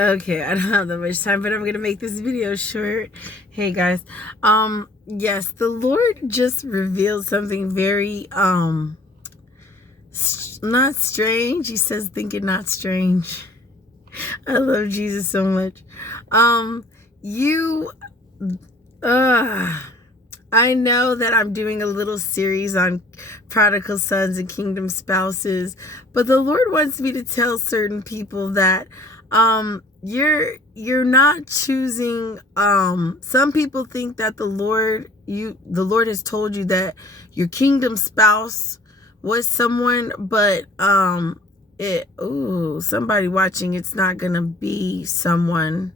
Okay, I don't have that much time, but I'm gonna make this video short. Hey guys. Yes, the Lord just revealed something very not strange. He says think it not strange. I love Jesus so much. You I know that I'm doing a little series on prodigal sons and kingdom spouses, but the Lord wants me to tell certain people that you're not choosing. Some people think that the Lord has told you that your kingdom spouse was someone, but somebody watching, it's not gonna be someone.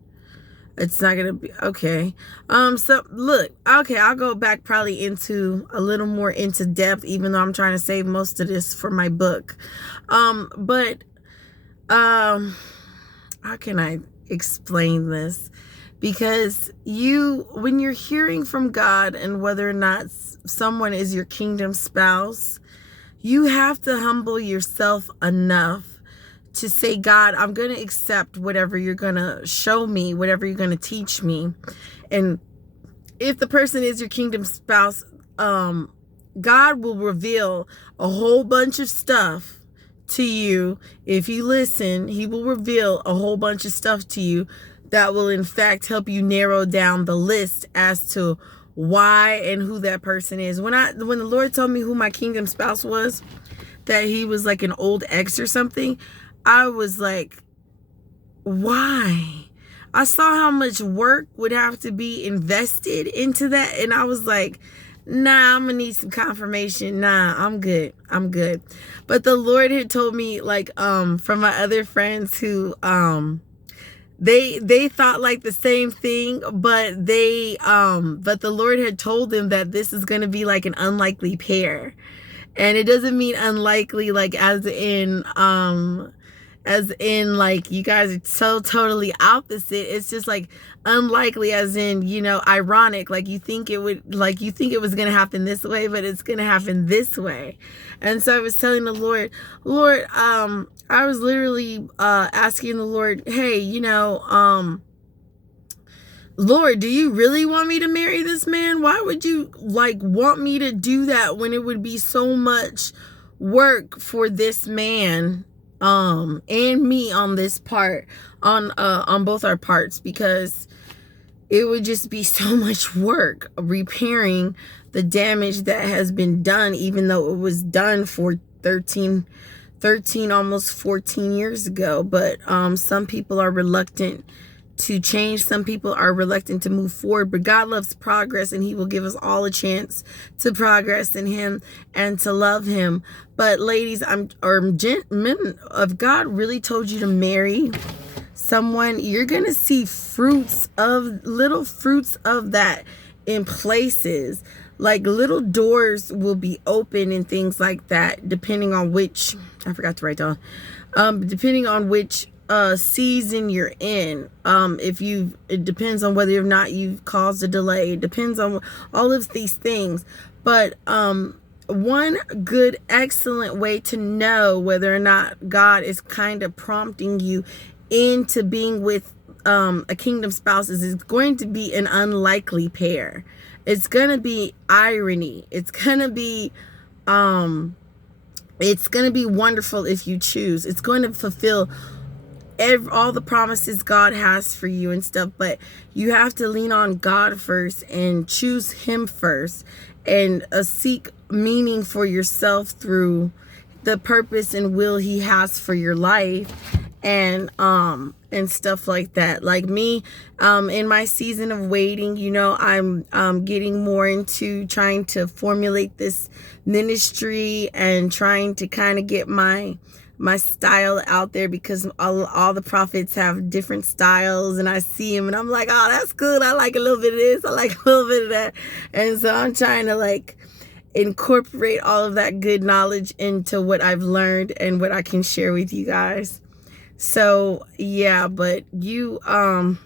It's not gonna be okay. So look, okay, I'll go back probably into a little more into depth, even though I'm trying to save most of this for my book. But how can I explain this? Because when you're hearing from God and whether or not someone is your kingdom spouse, you have to humble yourself enough to say, God, I'm going to accept whatever you're going to show me, whatever you're going to teach me. And if the person is your kingdom spouse, God will reveal a whole bunch of stuff to you. If you listen, he will reveal a whole bunch of stuff to you that will in fact help you narrow down the list as to why and who that person is. When the Lord told me who my kingdom spouse was, that he was like an old ex or something, I was like, why? I saw how much work would have to be invested into that, and I was like, nah, I'm gonna need some confirmation. Nah, I'm good. But the Lord had told me, like, from my other friends who they thought like the same thing, but the Lord had told them that this is gonna be like an unlikely pair. And it doesn't mean unlikely like as in like you guys are so totally opposite. It's just like unlikely as in, ironic. Like you think it was going to happen this way, but it's going to happen this way. And so I was telling the Lord, I was literally asking the Lord, hey, Lord, do you really want me to marry this man? Why would you want me to do that when it would be so much work for this man and me on this part, on both our parts, because it would just be so much work repairing the damage that has been done, even though it was done for 13 almost 14 years ago. But some people are reluctant to change. Some people are reluctant to move forward, but God loves progress, and he will give us all a chance to progress in him and to love him. But ladies, men, if God really told you to marry someone, you're gonna see little fruits of that in places. Like little doors will be open and things like that, depending on which, I forgot to write down, depending on which season you're in. It depends on whether or not you've caused a delay. It depends on all of these things. But one good, excellent way to know whether or not God is kind of prompting you into being with a kingdom spouse is going to be an unlikely pair. It's going to be irony. It's going to be wonderful if you choose. It's going to fulfill all the promises God has for you and stuff, but you have to lean on God first and choose him first, and seek meaning for yourself through the purpose and will he has for your life, and stuff like that. Like me, in my season of waiting, I'm getting more into trying to formulate this ministry and trying to kind of get my style out there, because all the prophets have different styles, and I see them and I'm like, oh, that's good. I like a little bit of this, I like a little bit of that. And so I'm trying to incorporate all of that good knowledge into what I've learned and what I can share with you guys. So yeah, but one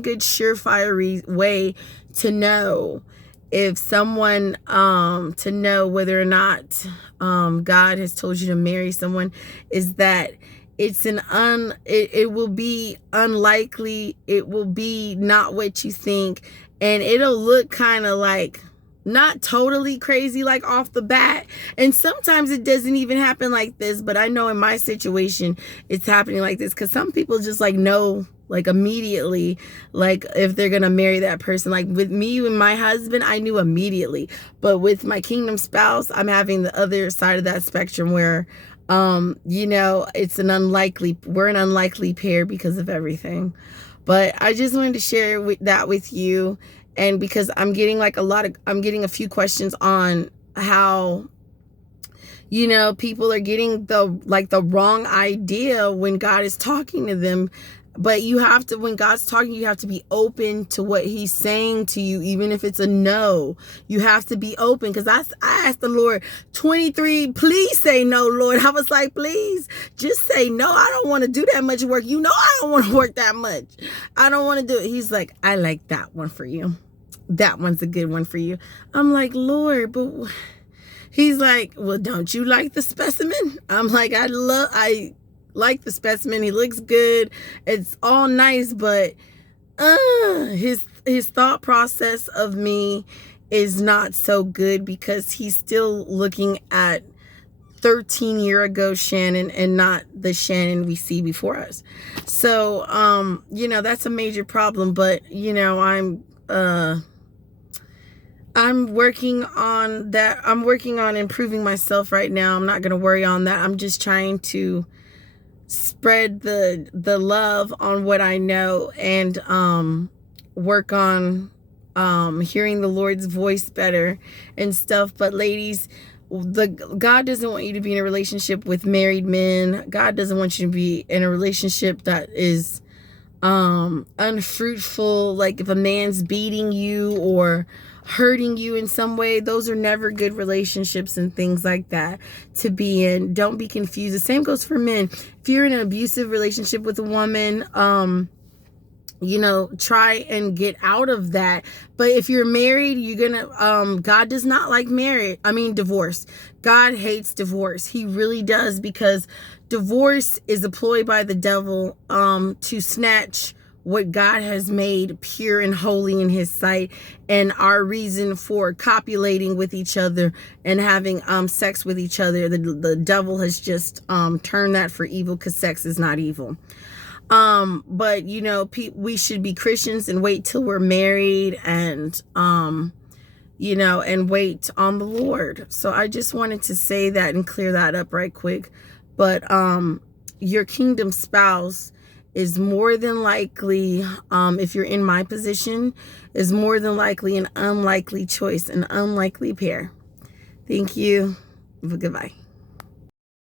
good surefire way to know if someone, to know whether or not God has told you to marry someone, is that it will be unlikely, it will be not what you think, and it'll look kind of like not totally crazy like off the bat, and sometimes it doesn't even happen like this, but I know in my situation it's happening like this because some people just like know like immediately, like if they're gonna marry that person. Like with me and my husband, I knew immediately, but with my kingdom spouse, I'm having the other side of that spectrum where you know, we're an unlikely pair because of everything. But I just wanted to share that with you, and because I'm getting I'm getting a few questions on how, you know, people are getting the wrong idea when God is talking to them. But you have to, when God's talking, you have to be open to what he's saying to you, even if it's a no. You have to be open, because I asked the Lord 23, please say no, Lord. I was like, please just say no. I don't want to do that much work. You know, I don't want to work that much. I don't want to do it. He's like, I like that one for you. That one's a good one for you. I'm like, Lord, but he's like, well, don't you like the specimen? I'm like, I like the specimen. He looks good. It's all nice, but his thought process of me is not so good, because he's still looking at 13-year ago Shannon and not the Shannon we see before us. So you know, that's a major problem. But you know, I'm working on that. I'm working on improving myself right now. I'm not going to worry on that. I'm just trying to spread the love on what I know, and work on hearing the Lord's voice better and stuff. But ladies, God doesn't want you to be in a relationship with married men. God doesn't want you to be in a relationship that is unfruitful. Like if a man's beating you or hurting you in some way, those are never good relationships and things like that to be in. Don't be confused. The same goes for men. If you're in an abusive relationship with a woman, you know, try and get out of that. But if you're married, you're gonna God does not like divorce. God hates divorce. He really does, because divorce is a ploy by the devil to snatch what God has made pure and holy in his sight, and our reason for copulating with each other and having sex with each other. The devil has just turned that for evil, because sex is not evil. But you know, we should be Christians and wait till we're married, and you know, and wait on the Lord. So I just wanted to say that and clear that up right quick. But your kingdom spouse is more than likely, if you're in my position, is more than likely an unlikely choice, an unlikely pair. Thank you. Goodbye.